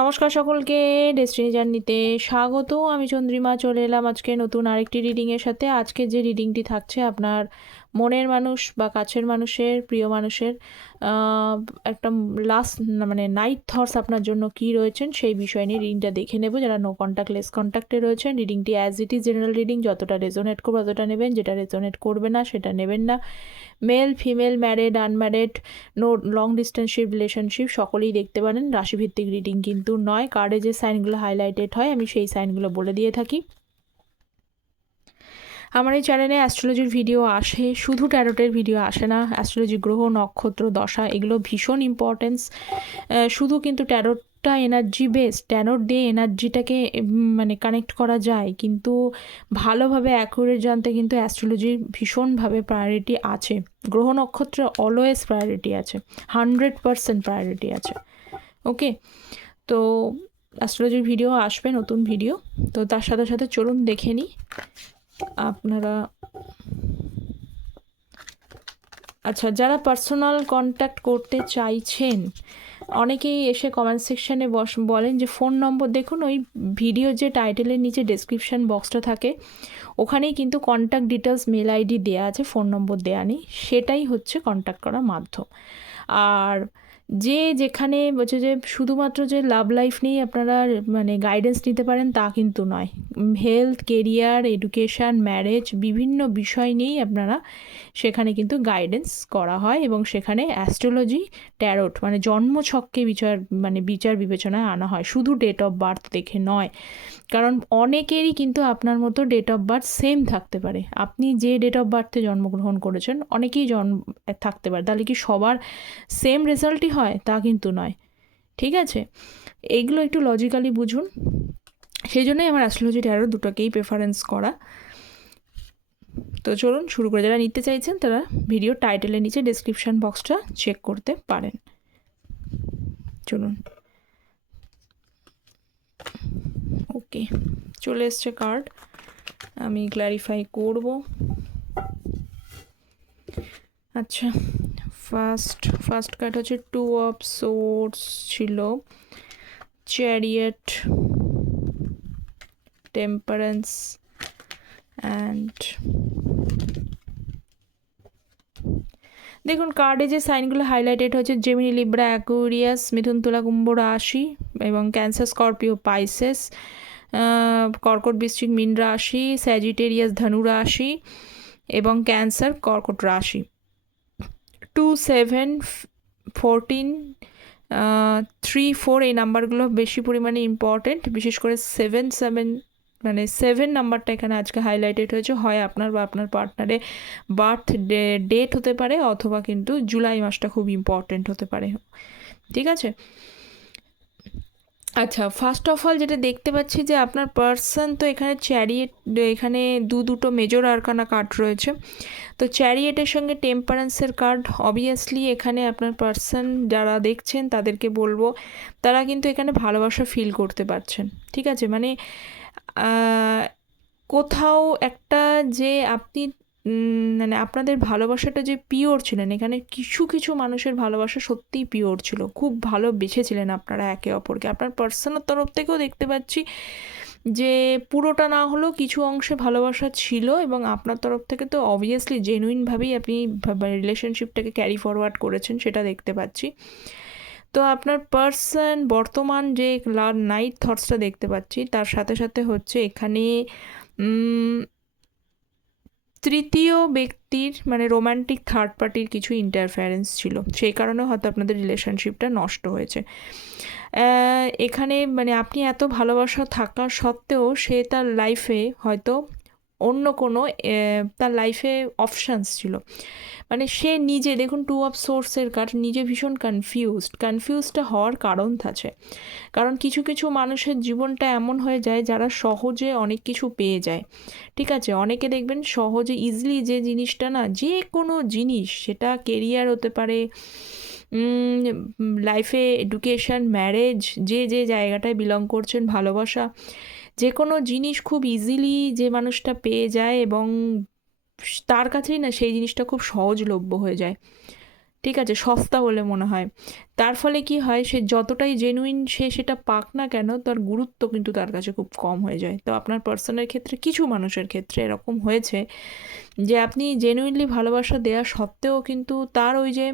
নমস্কার সকলকে ডেস্টিনি জার্নিতে স্বাগত। আমি চন্দ্রিমা, চলে এলাম আজকে নতুন আরেকটি রিডিংয়ের সাথে। আজকে যে রিডিংটি থাকছে আপনার মনের মানুষ বা কাছের মানুষের, প্রিয় মানুষের একটা লাস্ট মানে নাইট থটস আপনার জন্য কি রয়েছেন সেই বিষয় নিয়ে রিডিংটা দেখে নেব। যারা নো কন্ট্যাক্ট লেস কন্ট্যাক্টে রয়েছেন রিডিংটি as it is general reading যতটা রেজোনেট করবে ততটা নেবেন। যেটা রেজোনেট করবে না, সেটা নেবেন না। Male female married unmarried no long distanceship relationship সকলেই দেখতে পারেন। রাশিভিত্তিক রিডিং কিন্তু নয়। কার্ডে যে সাইনগুলো হাইলাইটেড হয়, আমি সেই সাইনগুলো বলে দিয়ে থাকি। আমার এই চ্যানেলে অ্যাস্ট্রোলজির ভিডিও আসে, শুধু ট্যারোটের ভিডিও আসে না। অ্যাস্ট্রোলজি গ্রহ, নক্ষত্র, দশা, এগুলো ভীষণ ইম্পর্টেন্স শুধু কিন্তু ট্যারোটটা এনার্জি বেস ট্যানোর দিয়ে এনার্জিটাকে মানে কানেক্ট করা যায়? কিন্তু ভালোভাবে অ্যাকুরেট জানতে কিন্তু অ্যাস্ট্রোলজির ভীষণভাবে প্রায়োরিটি আছে। গ্রহ নক্ষত্রে অলওয়েজ প্রায়োরিটি আছে। হান্ড্রেড পারসেন্ট প্রায়োরিটি আছে। ওকে তো অ্যাস্ট্রোলজির ভিডিও আসবে, নতুন ভিডিও তো তার সাথে সাথে চলুন দেখে নিই। আপনারা আচ্ছা যারা পার্সোনাল কন্ট্যাক্ট করতে চাইছেন অনেকেই এসে কমেন্ট সেকশানে বস, বলেন যে ফোন নম্বর দেখুন, ওই ভিডিও যে টাইটেলের নিচে ডেসক্রিপশন বক্সটা থাকে, ওখানেই কিন্তু কন্ট্যাক্ট ডিটেলস মেল আইডি দেওয়া আছে ফোন নম্বর দেওয়া নেই, সেটাই হচ্ছে কন্ট্যাক্ট করার মাধ্যম। আর যে যেখানে বলছে যে শুধুমাত্র যে লাভ লাইফ নিয়েই আপনারা মানে গাইডেন্স নিতে পারেন তা কিন্তু নয়। হেলথ কেরিয়ার এডুকেশান ম্যারেজ বিভিন্ন বিষয় নিয়েই আপনারা সেখানে কিন্তু গাইডেন্স করা হয় এবং সেখানে অ্যাস্ট্রোলজি ট্যারোট মানে জন্মছককে বিচার মানে বিচার বিবেচনায় আনা হয়। শুধু ডেট অফ বার্থ দেখে নয়, কারণ অনেকেরই কিন্তু আপনার মতো ডেট অফ বার্থ সেম থাকতে পারে। আপনি যে ডেট অফ বার্থে জন্মগ্রহণ করেছেন, অনেকেই জন্ম থাকতে পারে। তাহলে কি সবার সেম রেজাল্টই হয়, তা কিন্তু নয়। ঠিক আছে? এইগুলো একটু লজিক্যালি বুঝুন। সেই জন্যই আমার অ্যাস্ট্রোলজি ট্যারো দুটোকেই প্রেফারেন্স করা। তো চলুন, শুরু করে যারা নিতে চাইছেন, তারা ভিডিও টাইটেলের নিচে ডেসক্রিপশন বক্সটা চেক করতে পারেন। চলুন। ওকে চলে এসছে কার্ড আমি ক্ল্যারিফাই করব। আচ্ছা ফার্স্ট ফার্স্ট কার্ড হচ্ছে টু অফ সোর্স ছিল। চ্যারিয়েট, টেম্পারেন্স, অ্যান্ড দেখুন, কার্ডে যে সাইনগুলো হাইলাইটেড হচ্ছে জেমিনি লিব্রা অ্যাকুরিয়াস মিথুন তুলা কুম্ভ রাশি এবং ক্যান্সার স্করপিও পাইসেস কর্কট বৃশ্চিক মিন রাশি স্যাজিটেরিয়াস ধনু রাশি এবং ক্যান্সার কর্কট রাশি two seven fourteen three, four এই নাম্বারগুলো বেশি পরিমাণে ইম্পর্টেন্ট বিশেষ করে সেভেন সেভেন মানে সেভেন নাম্বারটা এখানে আজকে হাইলাইটেড হয়েছে, হয় আপনার বা আপনার পার্টনারে বার্থ ডেট হতে পারে, অথবা কিন্তু জুলাই মাসটা খুব ইম্পর্টেন্ট হতে পারে। ঠিক আছে? আচ্ছা ফার্স্ট অফ অল যেটা দেখতে পাচ্ছি যে আপনার পার্সন তো এখানে চ্যারিয়েট এখানে দু দুটো মেজর আরকানা কার্ড রয়েছে। তো চ্যারিয়েটের সঙ্গে টেম্পারেন্সের কার্ড অবভিয়াসলি এখানে আপনার পার্সন যারা দেখছেন তাদেরকে বলব, তারা কিন্তু এখানে ভালোবাসা ফিল করতে পারছেন। ঠিক আছে? মানে কোথাও একটা যে আপনি মানে আপনাদের ভালোবাসাটা যে পিওর ছিলেন, এখানে কিছু কিছু মানুষের ভালোবাসা সত্যিই পিওর ছিল। খুব ভালো বেছেছিলেন আপনারা একে অপরকে। আপনার পার্সোনাল তরফ থেকেও দেখতে পাচ্ছি যে পুরোটা না হলেও কিছু অংশে ভালোবাসা ছিল এবং আপনার তরফ থেকে তো অবভিয়াসলি জেনুইনভাবেই আপনি রিলেশনশিপটাকে ক্যারি ফরওয়ার্ড করেছেন, সেটা দেখতে পাচ্ছি। তো আপনার পার্সন বর্তমান যে নাইট থটসটা দেখতে পাচ্ছি, তার সাথে সাথে হচ্ছে এখানে তৃতীয় ব্যক্তির মানে রোম্যান্টিক থার্ড পার্টির কিছু ইন্টারফারেন্স ছিল। সেই কারণে হয়তো আপনাদের রিলেশনশিপটা নষ্ট হয়েছে। এখানে মানে আপনি এত ভালোবাসা থাকা সত্ত্বেও সে তার লাইফে হয়তো অন্য কোনো তার লাইফে অপশানস ছিল। মানে সে নিজে, দেখুন টু অফ সোর্সের কার্ড নিজে ভীষণ কনফিউজড কনফিউজটা হওয়ার কারণ থাকে কারণ কিছু কিছু মানুষের জীবনটা এমন হয়ে যায়, যারা সহজে অনেক কিছু পেয়ে যায়। ঠিক আছে? অনেকে দেখবেন সহজে ইজিলি যে জিনিসটা না, যে কোনো জিনিস, সেটা কেরিয়ার হতে পারে লাইফে এডুকেশান ম্যারেজ যে যে জায়গাটায় বিলং করছেন, ভালোবাসা যে কোনো জিনিস খুব ইজিলি যে মানুষটা পেয়ে যায় এবং তার কাছেই না সেই জিনিসটা খুব সহজলভ্য হয়ে যায়। ঠিক আছে, সস্তা বলে মনে হয়। তার ফলে কি হয়, সে যতটাই জেনুইন সে সেটা পাক না কেন, তার গুরুত্ব কিন্তু তার কাছে খুব কম হয়ে যায়। তো আপনার পার্সনের ক্ষেত্রে, কিছু মানুষের ক্ষেত্রে এরকম হয়েছে যে, আপনি জেনুইনলি ভালোবাসা দেওয়া সত্ত্বেও কিন্তু তার ওই যে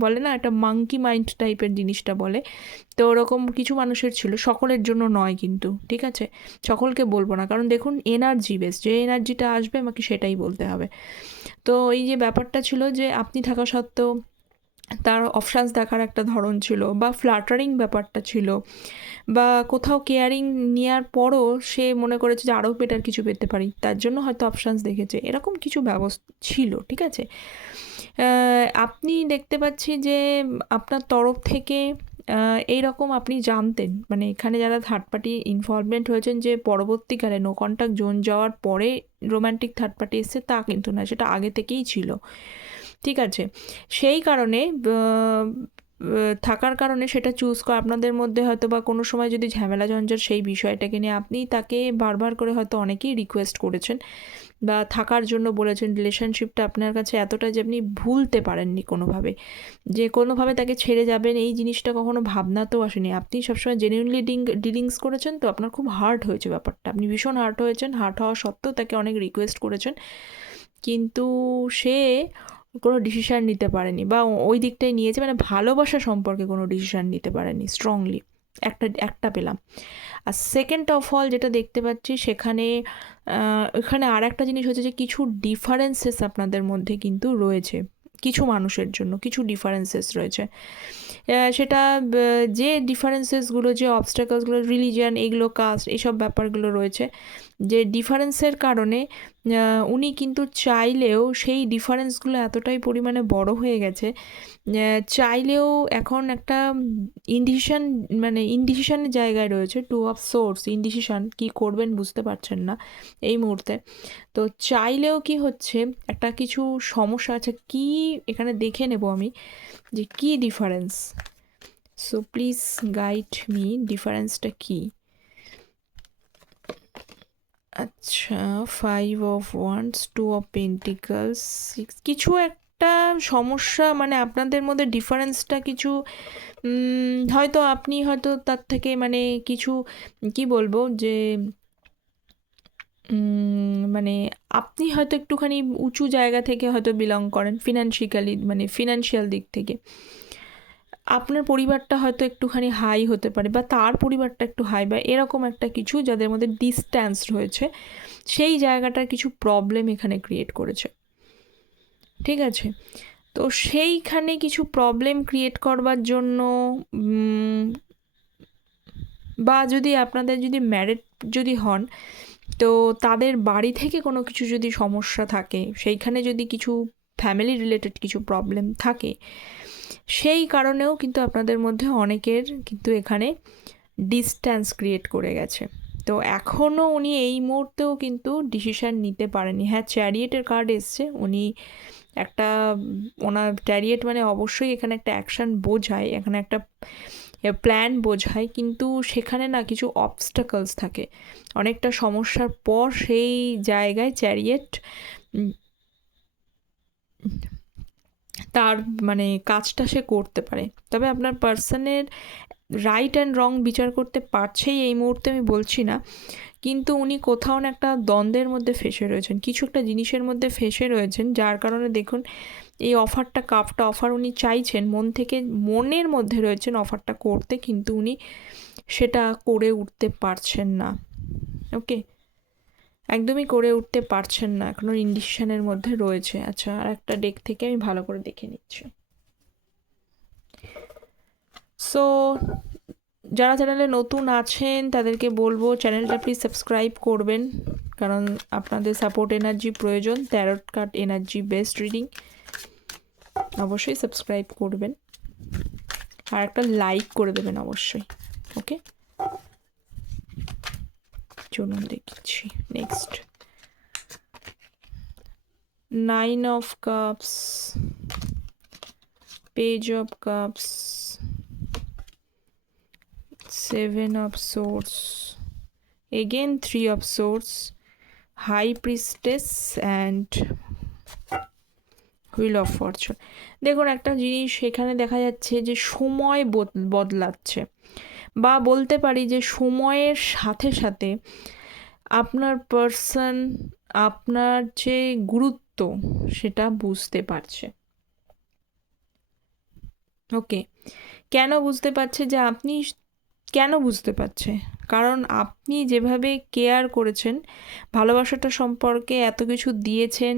বলে না? একটা মাঙ্কি মাইন্ড টাইপের জিনিসটা বলে। তো ওরকম কিছু মানুষের ছিল, সকলের জন্য নয় কিন্তু, ঠিক আছে? সকলকে বলব না। কারণ দেখুন এনার্জি বেস যে এনার্জিটা আসবে, আমাকে সেটাই বলতে হবে। তো এই যে ব্যাপারটা ছিল যে, আপনি থাকা সত্ত্বেও তার অপশানস দেখার একটা ধরন ছিল বা ফ্লাটারিং ব্যাপারটা ছিল বা কোথাও কেয়ারিং নেওয়ার পরও সে মনে করেছে যে আরও বেটার কিছু পেতে পারি। তার জন্য হয়তো অপশানস দেখেছে। এরকম কিছু ব্যবস্থা ছিল, ঠিক আছে? আপনি দেখতে পাচ্ছি যে আপনার তরফ থেকে এই রকম আপনি জানতেন। মানে এখানে যারা থার্ড পার্টি ইনভলভমেন্ট হয়েছেন যে পরবর্তীকালে নো কন্ট্যাক্ট জোন যাওয়ার পরে রোম্যান্টিক থার্ড পার্টি এসছে তা কিন্তু না, সেটা আগে থেকেই ছিল। ঠিক আছে? সেই কারণে থাকার কারণে সেটা চুজ করা আপনাদের মধ্যে হয়তো বা কোনো সময় যদি ঝামেলা ঝঞ্ঝার সেই বিষয়টাকে নিয়ে আপনি তাকে বারবার করে হয়তো অনেকেই রিকোয়েস্ট করেছেন বা থাকার জন্য বলেছেন রিলেশনশিপটা আপনার কাছে এতটা যে আপনি ভুলতে পারেননি কোনোভাবে। যে কোনোভাবে তাকে ছেড়ে যাবেন, এই জিনিসটা কখনো ভাবনাতেও আসেনি। আপনি সবসময় জেনুইনলি ডিং ডিলিংস করেছেন তো আপনার খুব হার্ট হয়েছে ব্যাপারটা। আপনি ভীষণ হার্ট হয়েছেন হার্ট হওয়া সত্ত্বেও তাকে অনেক রিকোয়েস্ট করেছেন। কিন্তু সে কোনো ডিসিশান নিতে পারেনি বা ওই দিকটাই নিয়েছে মানে ভালোবাসা সম্পর্কে কোনো ডিসিশান নিতে পারেনি স্ট্রংলি একটা একটা পেলাম। আর সেকেন্ড অফ অল যেটা দেখতে পাচ্ছি সেখানে এখানে আর একটা জিনিস হচ্ছে যে কিছু ডিফারেন্সেস আপনাদের মধ্যে কিন্তু রয়েছে, কিছু মানুষের জন্য কিছু ডিফারেন্সেস রয়েছে। সেটা যে ডিফারেন্সেসগুলো যে অবস্টাকলসগুলো রিলিজিয়ান এগুলো কাস্ট এইসব ব্যাপারগুলো রয়েছে যে ডিফারেন্সের কারণে উনি কিন্তু চাইলেও সেই ডিফারেন্সগুলো এতটাই পরিমাণে বড় হয়ে গেছে চাইলেও এখন একটা ইনডিসিশন মানে ইনডিসিশনের জায়গায় রয়েছে টু অফ সোর্স ইনডিসিশন কি করবেন বুঝতে পারছেন না এই মুহূর্তে। তো চাইলেও কি হচ্ছে, একটা কিছু সমস্যা আছে, কি এখানে দেখে নেব আমি, যে কি difference so please guide me ডিফারেন্সটা কী? আচ্ছা five of wands two of pentacles six কিছু একটা সমস্যা মানে আপনাদের মধ্যে ডিফারেন্সটা কিছু হয়তো আপনি হয়তো তার থেকে মানে কিছু, কি বলব যে মানে আপনি হয়তো একটুখানি উঁচু জায়গা থেকে হয়তো বিলং করেন ফিনান্সিক্যালি মানে ফিনান্সিয়াল দিক থেকে। আপনার পরিবারটা হয়তো একটুখানি হাই হতে পারে বা তার পরিবারটা একটু হাই বা এরকম একটা কিছু যাদের মধ্যে ডিস্ট্যান্স রয়েছে, সেই জায়গাটার কিছু প্রবলেম এখানে ক্রিয়েট করেছে। ঠিক আছে? তো সেইখানে কিছু প্রবলেম ক্রিয়েট করবার জন্য বা যদি আপনাদের যদি ম্যারেড যদি হন, তো তাদের বাড়ি থেকে কোনো কিছু যদি সমস্যা থাকে, সেইখানে যদি কিছু ফ্যামিলি রিলেটেড কিছু প্রবলেম থাকে সেই কারণেও কিন্তু আপনাদের মধ্যে অনেকের কিন্তু এখানে ডিস্ট্যান্স ক্রিয়েট করে গেছে। তো এখনও উনি এই মুহূর্তেও কিন্তু ডিসিশান নিতে পারেনি। হ্যাঁ চ্যারিয়েটের কার্ড এসছে। উনি একটা, ওনার ট্যারিয়েট মানে অবশ্যই এখানে একটা অ্যাকশান বোঝায়, এখানে একটা প্ল্যান বোঝায়, কিন্তু সেখানে না কিছু অবস্টাকলস থাকে। অনেকটা সমস্যার পর সেই জায়গায় চ্যারিয়েট তার মানে কাজটা সে করতে পারে। তবে আপনার পার্সনের রাইট অ্যান্ড রং বিচার করতে পারছেই এই মুহূর্তে আমি বলছি না। কিন্তু উনি কোথাও না একটা দ্বন্দ্বের মধ্যে ফেসে রয়েছেন। কিছু একটা জিনিসের মধ্যে ফেসে রয়েছেন, যার কারণে দেখুন, এই অফারটা কাপটা অফার উনি চাইছেন, মন থেকে মনের মধ্যে রয়েছেন অফারটা করতে, কিন্তু উনি সেটা করে উঠতে পারছেন না। ওকে একদমই করে উঠতে পারছেন না এখনও ইন্ডিশনের মধ্যে রয়েছে। আচ্ছা আর একটা ডেক থেকে আমি ভালো করে দেখে নিচ্ছি। সো যারা চ্যানেলে নতুন আছেন, তাদেরকে বলব চ্যানেলটা প্লিজ সাবস্ক্রাইব করবেন, কারণ আপনাদের সাপোর্ট এনার্জি প্রয়োজন। Tarot card energy best reading অবশ্যই সাবস্ক্রাইব করবেন। আর একটা লাইক করে দেবেন অবশ্যই ওকে চলুন দেখছি next nine of cups page of cups seven of swords again three of swords high priestess and wheel of fortune দেখুন, একটা জিনিস এখানে দেখা যাচ্ছে যে সময় বদ- বদলাচ্ছে। বা বলতে পারি যে সময়ের সাথে সাথে আপনার পার্সন আপনার যে গুরুত্ব সেটা বুঝতে পারছে। ওকে কেন বুঝতে পারছে যে আপনি কেন বুঝতে পারছে? কারণ আপনি যেভাবে কেয়ার করেছেন, ভালোবাসাটা সম্পর্কে এত কিছু দিয়েছেন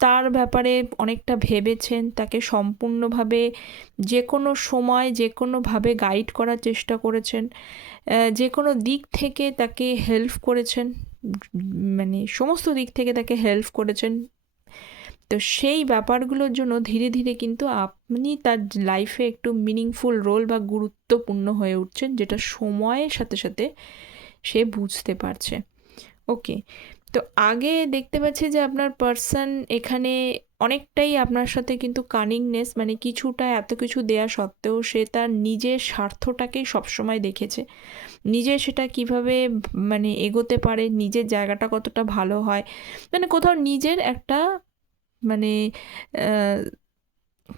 তার ব্যাপারে অনেকটা ভেবেছেন, তাকে সম্পূর্ণভাবে যে কোনো সময় যে কোনোভাবে গাইড করার চেষ্টা করেছেন যে কোনো দিক থেকে তাকে হেল্প করেছেন মানে সমস্ত দিক থেকে তাকে হেল্প করেছেন। তো সেই ব্যাপারগুলোর জন্য ধীরে ধীরে কিন্তু আপনি তার লাইফে একটু মিনিংফুল রোল বা গুরুত্বপূর্ণ হয়ে উঠছেন, যেটা সময়ের সাথে সাথে সে বুঝতে পারছে। ওকে তো আগে দেখতে পাচ্ছি যে আপনার পার্সন এখানে অনেকটাই আপনার সাথে কিন্তু কানিংনেস মানে কিছুটা এত কিছু দেয়া সত্ত্বেও সে তার নিজের স্বার্থটাকেই সবসময় দেখেছে। নিজে সেটা কীভাবে মানে এগোতে পারে, নিজের জায়গাটা কতটা ভালো হয় মানে কোথাও নিজের একটা মানে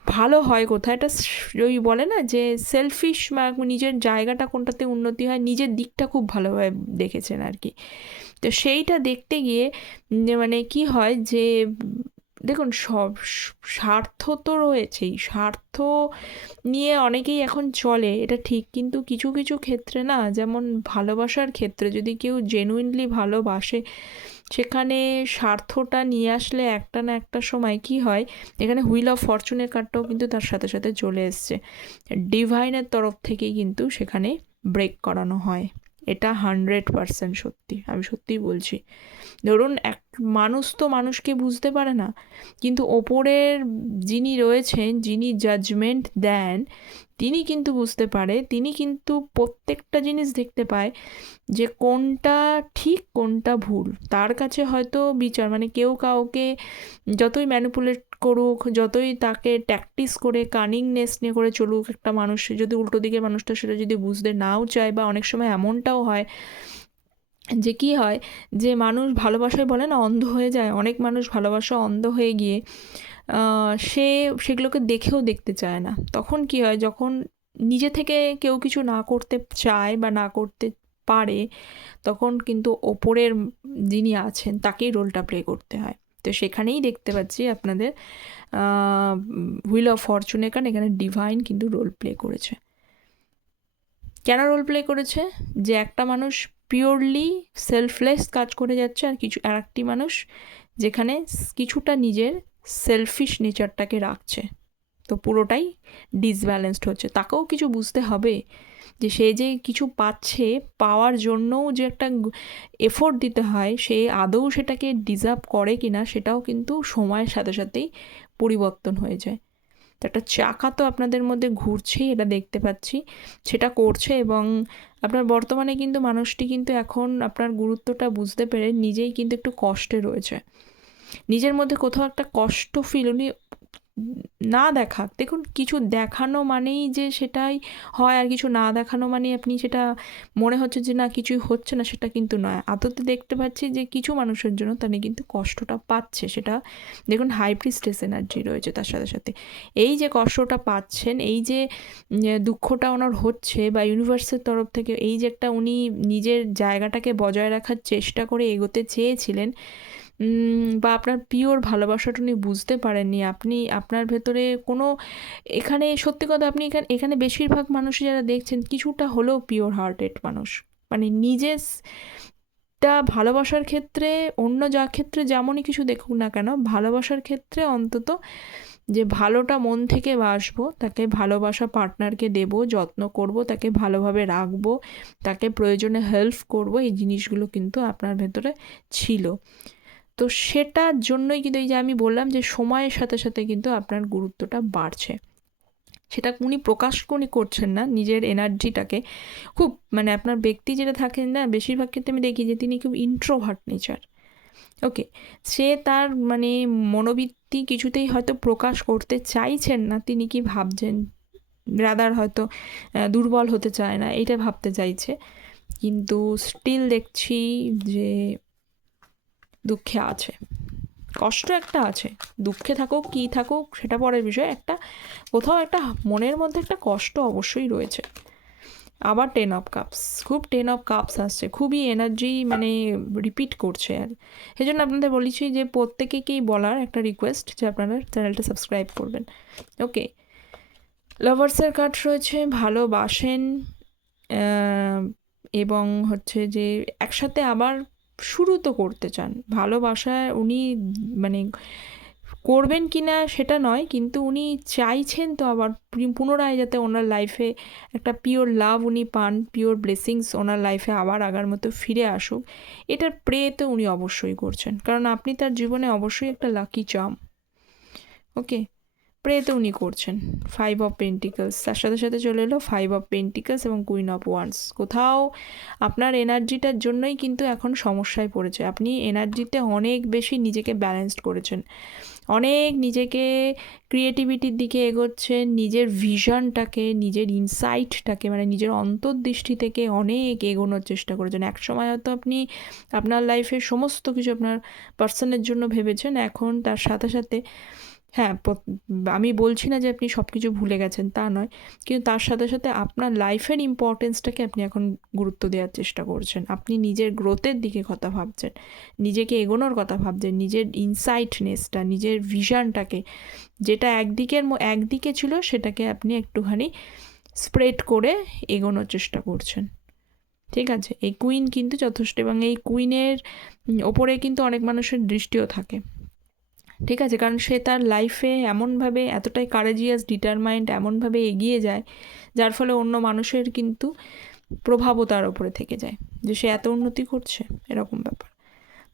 ভালো হয় কোথায় এটা ওই বলে না যে সেলফিশ বা নিজের জায়গাটা কোনটাতে উন্নতি হয়, নিজের দিকটা খুব ভালোভাবে দেখেছেন আর কি। তো সেইটা দেখতে গিয়ে মানে কি হয় যে, দেখুন সব স্বার্থ তো রয়েছেই। স্বার্থ নিয়ে অনেকেই এখন চলে, এটা ঠিক। কিন্তু কিছু কিছু ক্ষেত্রে না, যেমন ভালোবাসার ক্ষেত্রে যদি কেউ জেনুইনলি ভালোবাসে, সেখানে স্বার্থটা নিয়ে আসলে একটা না একটা সময় কি হয়, এখানে হুইল অফ ফরচুনের কার্ডটাও কিন্তু তার সাথে সাথে চলে এসছে। ডিভাইনের তরফ থেকেই কিন্তু সেখানে ব্রেক করানো হয়। এটা হান্ড্রেড পারসেন্ট সত্যি, আমি সত্যিই বলছি। ধরুন এক মানুষ তো মানুষকে বুঝতে পারে না, কিন্তু ওপরের যিনি রয়েছেন, যিনি জাজমেন্ট দেন, তিনি কিন্তু বুঝতে পারে, তিনি কিন্তু প্রত্যেকটা জিনিস দেখতে পায় যে কোনটা ঠিক, কোনটা ভুল। তার কাছে হয়তো বিচার মানে কেউ কাউকে যতই ম্যানিপুলেট করুক, যতই তাকে ট্যাকটিস করে কানিংনেস নিয়ে করে চলুক একটা মানুষ যদি উল্টো দিকের মানুষটা, সেটা যদি বুঝতে নাও চায় বা অনেক সময় এমনটাও হয় যে কি হয়, যে মানুষ ভালোবাসায় বলে না, অন্ধ হয়ে যায়, অনেক মানুষ ভালোবাসা অন্ধ হয়ে গিয়ে সে সেগুলোকে দেখেও দেখতে চায় না। তখন কি হয়, যখন নিজে থেকে কেউ কিছু না করতে চায় বা না করতে পারে, তখন কিন্তু ওপরের যিনি আছেন, তাকেই রোলটা প্লে করতে হয়। তো সেখানেই দেখতে পাচ্ছি আপনাদের হুইল অফ ফরচুনের কারণ এখানে ডিভাইন কিন্তু রোল প্লে করেছে। কেন রোল প্লে করেছে? যে একটা মানুষ পিওরলি সেলফলেস কাজ করে যাচ্ছে আর কিছু, আর একটি মানুষ যেখানে কিছুটা নিজের সেলফিশ নেচারটাকে রাখছে। তো পুরোটাই ডিসব্যালেন্সড হচ্ছে। তাকেও কিছু বুঝতে হবে যে সে যে কিছু পাচ্ছে, পাওয়ার জন্যও যে একটা এফোর্ট দিতে হয়, সে আদৌ সেটাকে ডিজার্ভ করে কিনা সেটাও কিন্তু সময়ের সাথে সাথেই পরিবর্তন হয়ে যায়। তো একটা চাকা তো আপনাদের মধ্যে ঘুরছেই, এটা দেখতে পাচ্ছি। সেটা করছে এবং আপনার বর্তমানে কিন্তু মানুষটি কিন্তু এখন আপনার গুরুত্বটা বুঝতে পেরে নিজেই কিন্তু একটু কষ্টে রয়েছে। নিজের মধ্যে কোথাও একটা কষ্ট ফিল উনি না দেখাক। দেখুন, কিছু দেখানো মানেই যে সেটাই হয় আর কিছু না দেখানো মানে আপনি সেটা মনে হচ্ছে যে না, কিছুই হচ্ছে না, সেটা কিন্তু নয়। আদতে দেখতে পাচ্ছি যে কিছু মানুষের জন্য তিনি কিন্তু কষ্টটা পাচ্ছে। সেটা দেখুন হাই প্রিস্টেস এনার্জি রয়েছে তার সাথে সাথে। এই যে কষ্টটা পাচ্ছেন, এই যে দুঃখটা ওনার হচ্ছে বা ইউনিভার্সের তরফ থেকে এই যে একটা উনি নিজের জায়গাটাকে বজায় রাখার চেষ্টা করে এগোতে চেয়েছিলেন বা আপনার পিওর ভালোবাসাটা উনি বুঝতে পারেননি। আপনি, আপনার ভেতরে কোনো, এখানে সত্যি কথা আপনি এখানে এখানে বেশিরভাগ মানুষই যারা দেখছেন, কিছুটা হলেও পিওর হার্টেড মানুষ। মানে নিজের টা ভালোবাসার ক্ষেত্রে, অন্য যা ক্ষেত্রে যেমনই কিছু দেখুক না কেন, ভালোবাসার ক্ষেত্রে অন্তত যে ভালোটা মন থেকে বাসবো, তাকে ভালোবাসা পার্টনারকে দেব, যত্ন করব, তাকে ভালোভাবে রাখব, তাকে প্রয়োজনে হেল্প করব, এই জিনিসগুলো কিন্তু আপনার ভেতরে ছিল। তো সেটার জন্যই কিন্তু এই যে আমি বললাম যে সময়ের সাথে সাথে কিন্তু আপনার গুরুত্বটা বাড়ছে। সেটা উনি প্রকাশ উনি করছেন না, নিজের এনার্জিটাকে খুব মানে আপনার ব্যক্তি যেটা থাকেন না, বেশিরভাগ ক্ষেত্রে আমি দেখি যে তিনি খুব ইন্ট্রোভার্ট নেচার ওকে সে তার মানে মনোবৃত্তি কিছুতেই হয়তো প্রকাশ করতে চাইছেন না, তিনি কি ভাবছেন? রাদার হয়তো দুর্বল হতে চায় না, এটা ভাবতে চাইছে। কিন্তু স্টিল দেখছি যে দুঃখে আছে। কষ্ট একটা আছে। দুঃখে থাকুক, কী থাকুক, সেটা পরের বিষয় একটা, কোথাও একটা মনের মধ্যে একটা কষ্ট অবশ্যই রয়েছে। আবার টেন অফ কাপস খুব টেন অফ কাপস আসছে। খুবই এনার্জি মানে রিপিট করছে আর। সেই জন্য আপনাদের বলেছি যে প্রত্যেকেকেই বলার একটা রিকোয়েস্ট যে আপনারা চ্যানেলটা সাবস্ক্রাইব করবেন। ওকে লাভার্সের কার্ড রয়েছে, ভালোবাসেন এবং হচ্ছে যে একসাথে আবার শুরু তো করতে চান। ভালোবাসায় উনি মানে করবেন কি না সেটা নয়, কিন্তু উনি চাইছেন তো আবার পুনরায় যাতে ওনার লাইফে একটা পিওর লাভ উনি পান পিওর ব্লেসিংস ওনার লাইফে আবার আগার মতো ফিরে আসুক। এটার প্রে তো উনি অবশ্যই করছেন। কারণ আপনি তার জীবনে অবশ্যই একটা লাকি চাম ওকে প্রে তো উনি করছেন। ফাইভ অফ পেন্টিকলস তার সাথে সাথে চলে এলো ফাইভ অফ পেন্টিকলস এবং কুইন অফ ওয়ান্স কোথাও আপনার এনার্জিটার জন্যই কিন্তু এখন সমস্যায় পড়েছে। আপনি এনার্জিতে অনেক বেশি নিজেকে ব্যালেন্সড করেছেন। অনেক নিজেকে ক্রিয়েটিভিটির দিকে এগোচ্ছেন, নিজের ভিশনটাকে নিজের ইনসাইটটাকে মানে নিজের অন্তর্দৃষ্টি থেকে অনেক এগোনোর চেষ্টা করেছেন। এক সময় হয়তো আপনি আপনার লাইফে সমস্ত কিছু আপনার পার্সনের জন্য ভেবেছেন। এখন তার সাথে সাথে হ্যাঁ আমি বলছি না যে আপনি সব কিছু ভুলে গেছেন, তা নয়। কিন্তু তার সাথে সাথে আপনার লাইফের ইম্পর্টেন্সটাকে আপনি এখন গুরুত্ব দেওয়ার চেষ্টা করছেন। আপনি নিজের গ্রোথের দিকে কথা ভাবছেন, নিজেকে এগোনোর কথা ভাবছেন, নিজের ইনসাইটনেসটা নিজের ভিশনটাকে যেটা একদিকের একদিকে ছিল সেটাকে আপনি একটুখানি স্প্রেড করে এগোনোর চেষ্টা করছেন। ঠিক আছে? এই কুইন কিন্তু যথেষ্ট এবং এই কুইনের ওপরে কিন্তু অনেক মানুষের দৃষ্টিও থাকে। ঠিক আছে? কারণ সে তার লাইফে এমনভাবে এতটাই কারেজিয়াস ডিটারমাইন্ড এমনভাবে এগিয়ে যায়, যার ফলে অন্য মানুষের কিন্তু প্রভাবও তার ওপরে থেকে যায় যে সে এত উন্নতি করছে, এরকম ব্যাপার।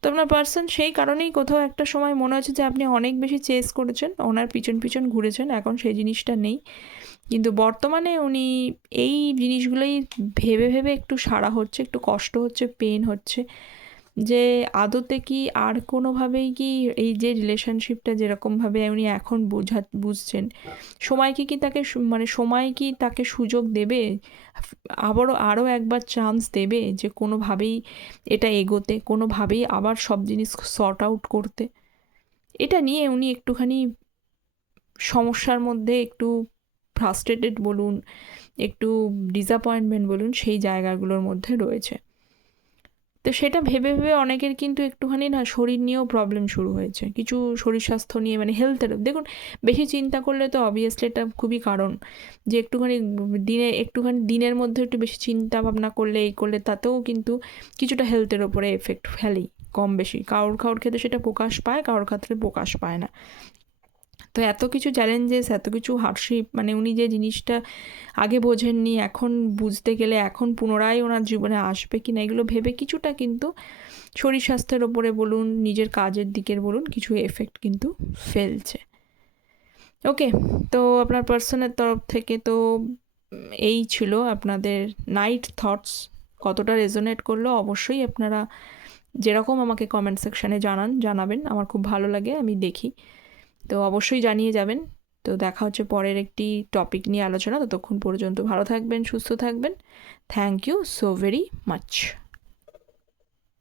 তো আপনার পার্সন সেই কারণেই কোথাও একটা সময় মনে হচ্ছে যে আপনি অনেক বেশি চেস করেছেন, ওনার পিছন পিছন ঘুরেছেন, এখন সেই জিনিসটা নেই। কিন্তু বর্তমানে উনি এই জিনিসগুলোই ভেবে ভেবে একটু সারা হচ্ছে, একটু কষ্ট হচ্ছে পেন হচ্ছে। যে আদতে কি আর কোনোভাবেই কি এই যে রিলেশনশিপটা যেরকমভাবে উনি এখন বোঝা, বুঝছেন, সময় কি কি তাকে মানে সময় কি তাকে সুযোগ দেবে? আবারও, আরও একবার চান্স দেবে যে কোনোভাবেই এটা এগোতে, কোনোভাবেই আবার সব জিনিস সর্ট আউট করতে? এটা নিয়ে উনি একটুখানি সমস্যার মধ্যে একটু ফ্রাস্ট্রেটেড বলুন, একটু ডিসঅ্যাপয়েন্টমেন্ট বলুন, সেই জায়গাগুলোর মধ্যে রয়েছে। তো সেটা ভেবে ভেবে অনেকের কিন্তু একটুখানি না শরীর নিয়েও প্রবলেম শুরু হয়েছে। কিছু শরীর স্বাস্থ্য নিয়ে মানে হেলথের দেখুন, বেশি চিন্তা করলে তো অবভিয়াসলি এটা খুবই কারণ যে একটুখানি দিনে, একটুখানি দিনের মধ্যে একটু বেশি চিন্তা ভাবনা করলে, এই করলে তাতেও কিন্তু কিছুটা হেলথের ওপরে এফেক্ট ফেলেই কম বেশি। কারোর কারোর ক্ষেত্রে সেটা প্রকাশ পায়, কারোর ক্ষেত্রে প্রকাশ পায় না। তো এত কিছু চ্যালেঞ্জেস এত কিছু হার্ডশিপ মানে উনি যে জিনিসটা আগে বোঝেননি, এখন বুঝতে গেলে, এখন পুনরায় ওনার জীবনে আসবে কি না এগুলো ভেবে কিছুটা কিন্তু শরীর স্বাস্থ্যের ওপরে বলুন, নিজের কাজের দিকের বলুন, কিছু এফেক্ট কিন্তু ফেলছে। ওকে তো আপনার পার্সনের তরফ থেকে তো এই ছিল আপনাদের নাইট থটস কতটা রেজোনেট করল, অবশ্যই আপনারা যেরকম আমাকে কমেন্ট সেকশানে জানান, জানাবেন, আমার খুব ভালো লাগে, আমি দেখি। তো অবশ্যই জানিয়ে যাবেন। তো দেখা হচ্ছে পরের একটি টপিক নিয়ে আলোচনা। ততক্ষণ পর্যন্ত ভালো থাকবেন, সুস্থ থাকবেন। Thank you so very much